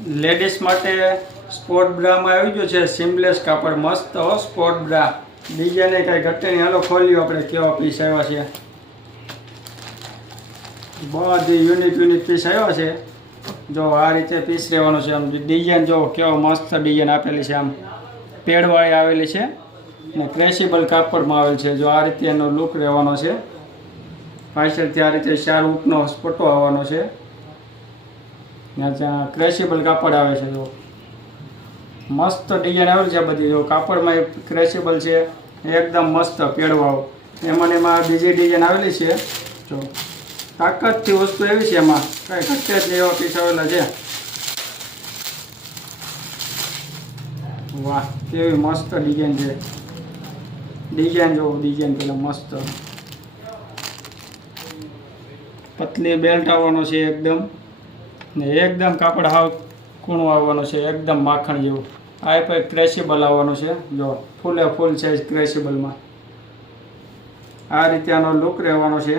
Ladies માટે sport બ્રામાં આવી ગયું છે સીમલેસ કાપડ મસ્ત સ્પોર્ટ બ્રા ડિઝાઇન કાંઈ ઘટે નહીં. હાલો ખોલ્યો આપણે કેવા પીસ આવ્યા છે. બધી યુનિક પીસ આવ્યા છે. જો આ રીતે પીસ રહેવાનો છે. આમ ડિઝાઇન જો કેવો મસ્ત ડિઝાઇન આપેલી છે. આમ પેડવાળી આવેલી છે ને ક્રેશિબલ કાપડમાં આવેલ છે. જો આ રીતે એનો લુક રહેવાનો છે. પાછળથી આ રીતે 4 ઊંટનો પટ્ટો આવવાનો છે. ત્યાં ક્રેશિબલ કાપડ આવે છે. જો મસ્ત ડિઝાઇન આવેલ છે બધી. જો કાપડમાં ક્રેશિબલ છે એકદમ મસ્ત પેડવાળો. એમાં બીજી ડિઝાઇન આવેલી છે. જો તાકાતથી વસ્તુ એવી છે, એમાં કાંઈ ઘટે જ એવા પીસ આવેલા છે. વાહ કેવી મસ્ત ડિઝાઇન છે. ડિઝાઇન જો ડિઝાઇન પેલા મસ્ત પતલી બેલ્ટ આવવાનો છે એકદમ ને એકદમ કાપડ હાવ કૂણું આવવાનું છે એકદમ માખણ જેવું. આ પણ ક્રેશિબલ આવવાનું છે. જો ફૂલે ફૂલ સાઇઝ ક્રેશિબલમાં આ રીતે આનો લુક રહેવાનો છે.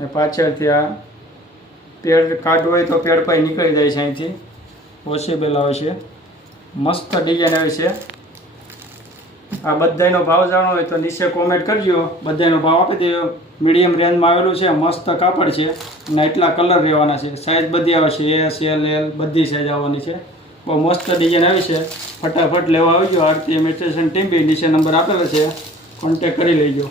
ને પાછળથી આ પેડ કાઢવું હોય તો પેડ પર નીકળી જાય છે. અહીંથી પોસિબલ આવે છે. મસ્ત ડિઝાઇન આવે છે. આ બધાનો ભાવ જાણવો હોય તો નીચે કોમેન્ટ કરજો. બધાનો ભાવ આપી દેજો. મીડિયમ રેન્જમાં આવેલું છે. મસ્ત કાપડ છે અને એટલા કલર રહેવાના છે. સાઇઝ બધી આવે છે S L L બધી સાઇઝ આવવાની છે. બહુ મસ્ત ડિઝાઇન આવી છે. ફટાફટ લેવા આવજો. આરતી ઇમિટેશન ટીમ બી નીચે નંબર આપેલો છે, કોન્ટેક કરી લેજો.